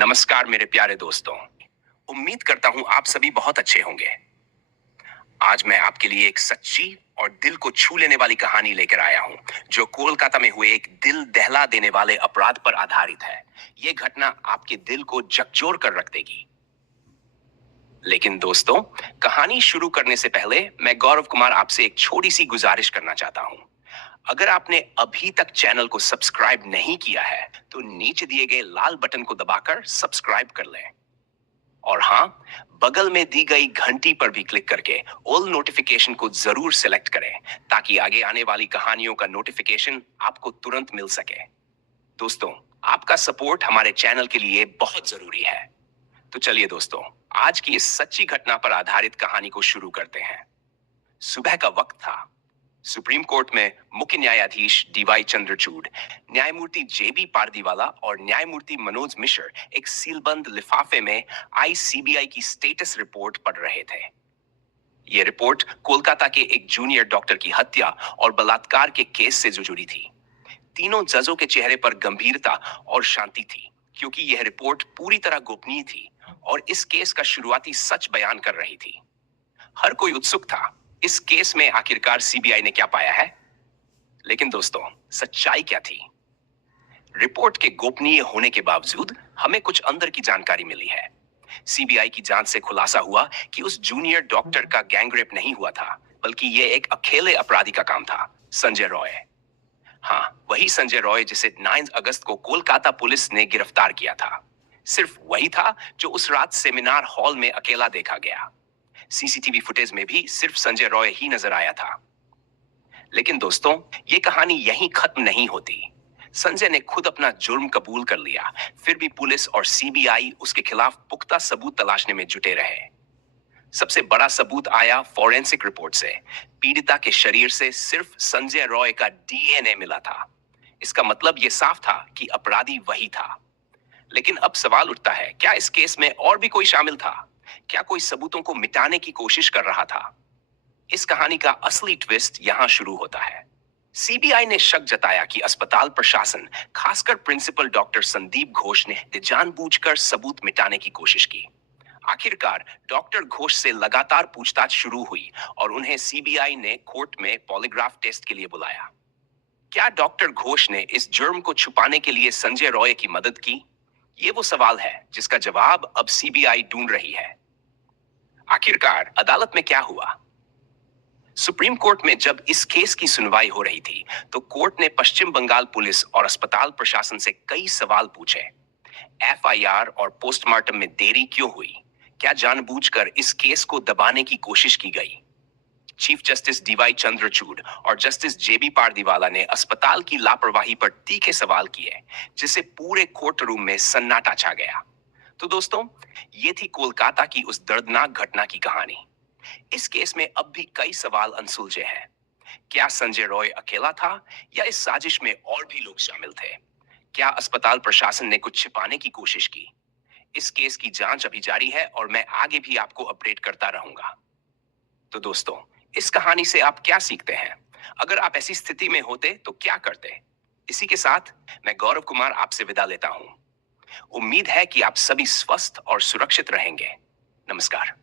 नमस्कार मेरे प्यारे दोस्तों। उम्मीद करता हूं आप सभी बहुत अच्छे होंगे। आज मैं आपके लिए एक सच्ची और दिल को छू लेने वाली कहानी लेकर आया हूं, जो कोलकाता में हुए एक दिल दहला देने वाले अपराध पर आधारित है। यह घटना आपके दिल को झकझोर कर रख देगी। लेकिन दोस्तों, कहानी शुरू करने से पहले मैं गौरव कुमार आपसे एक छोटी सी गुजारिश करना चाहता हूं। अगर आपने अभी तक चैनल को सब्सक्राइब नहीं किया है, तो नीचे दिए गए लाल बटन को दबाकर सब्सक्राइब कर लें। और हाँ, बगल में दी गई घंटी पर भी क्लिक करके ऑल नोटिफिकेशन को जरूर सिलेक्ट करें, ताकि आगे आने वाली कहानियों का नोटिफिकेशन आपको तुरंत मिल सके। दोस्तों, आपका सपोर्ट हमारे चैनल के लिए बहुत जरूरी है। तो चलिए दोस्तों, आज की इस सच्ची घटना पर आधारित कहानी को शुरू करते हैं। सुबह का वक्त था। सुप्रीम कोर्ट में मुख्य न्यायाधीश डीवाई चंद्रचूड़, न्यायमूर्ति जेबी पारदीवाला और न्यायमूर्ति मनोज मिश्र एक सीलबंद लिफाफे में आई सीबीआई की स्टेटस रिपोर्ट पढ़ रहे थे। यह रिपोर्ट कोलकाता के एक जूनियर डॉक्टर की हत्या और बलात्कार के केस से जो जुड़ी थी। तीनों जजों के चेहरे पर गंभीरता और शांति थी, क्योंकि यह रिपोर्ट पूरी तरह गोपनीय थी और इस केस का शुरुआती सच बयान कर रही थी। हर कोई उत्सुक था, इस केस में आखिरकार सीबीआई ने क्या पाया है। लेकिन दोस्तों, सच्चाई क्या थी? रिपोर्ट के गोपनीय होने के बावजूद हमें कुछ अंदर की जानकारी मिली है। सीबीआई की जांच से खुलासा हुआ कि उस जूनियर डॉक्टर का गैंगरेप नहीं हुआ था, बल्कि यह एक अकेले अपराधी का काम था, संजय रॉय। हाँ, वही संजय रॉय जिसे 9 अगस्त को कोलकाता पुलिस ने गिरफ्तार किया था। सिर्फ वही था जो उस रात सेमिनार हॉल में अकेला देखा गया। सीसीटीवी फुटेज में भी सिर्फ संजय रॉय ही नजर आया था। लेकिन दोस्तों, ये कहानी यहीं खत्म नहीं होती। संजय ने खुद अपना जुर्म कबूल कर लिया, फिर भी पुलिस और सीबीआई उसके खिलाफ पुख्ता सबूत तलाशने में जुटे रहे। सबसे बड़ा सबूत आया फॉरेंसिक रिपोर्ट से। पीड़िता के शरीर से सिर्फ संजय रॉय का डीएनए मिला था। इसका मतलब यह साफ था कि अपराधी वही था। लेकिन अब सवाल उठता है, क्या इस केस में और भी कोई शामिल था? क्या कोई सबूतों को मिटाने की कोशिश कर रहा था? इस कहानी का असली ट्विस्ट यहां शुरू होता है। सीबीआई ने शक जताया कि अस्पताल प्रशासन, खासकर प्रिंसिपल डॉक्टर संदीप घोष ने जानबूझकर सबूत मिटाने की कोशिश की। आखिरकार डॉक्टर घोष से लगातार पूछताछ शुरू हुई और उन्हें सीबीआई ने कोर्ट में पॉलीग्राफ टेस्ट के लिए बुलाया। क्या डॉक्टर घोष ने इस जुर्म को छुपाने के लिए संजय रॉय की मदद की? ये वो सवाल है जिसका जवाब अब सीबीआई ढूंढ रही है। आखिरकार अदालत में क्या हुआ? सुप्रीम कोर्ट में जब इस केस की सुनवाई हो रही थी, तो कोर्ट ने पश्चिम बंगाल पुलिस और अस्पताल प्रशासन से कई सवाल पूछे। एफआईआर और पोस्टमार्टम में देरी क्यों हुई? क्या जानबूझकर इस केस को दबाने की कोशिश की गई? चीफ जस्टिस डीवाई चंद्रचूड़ और जस्टिस जेबी पारदीवाला ने अस्पताल की लापरवाही पर तीखे सवाल किए, जिससे पूरे कोर्ट रूम में सन्नाटा छा गया। तो दोस्तों, ये थी कोलकाता की उस दर्दनाक घटना की कहानी। इस केस में अब भी कई सवाल अनसुलझे हैं। क्या संजय रॉय अकेला था, या इस साजिश में और भी लोग शामिल थे? क्या अस्पताल प्रशासन ने कुछ छिपाने की कोशिश की? इस केस की जांच अभी जारी है और मैं आगे भी आपको अपडेट करता रहूंगा। तो दोस्तों, इस कहानी से आप क्या सीखते हैं? अगर आप ऐसी स्थिति में होते तो क्या करते? इसी के साथ मैं गौरव कुमार आपसे विदा लेता हूं। उम्मीद है कि आप सभी स्वस्थ और सुरक्षित रहेंगे। नमस्कार।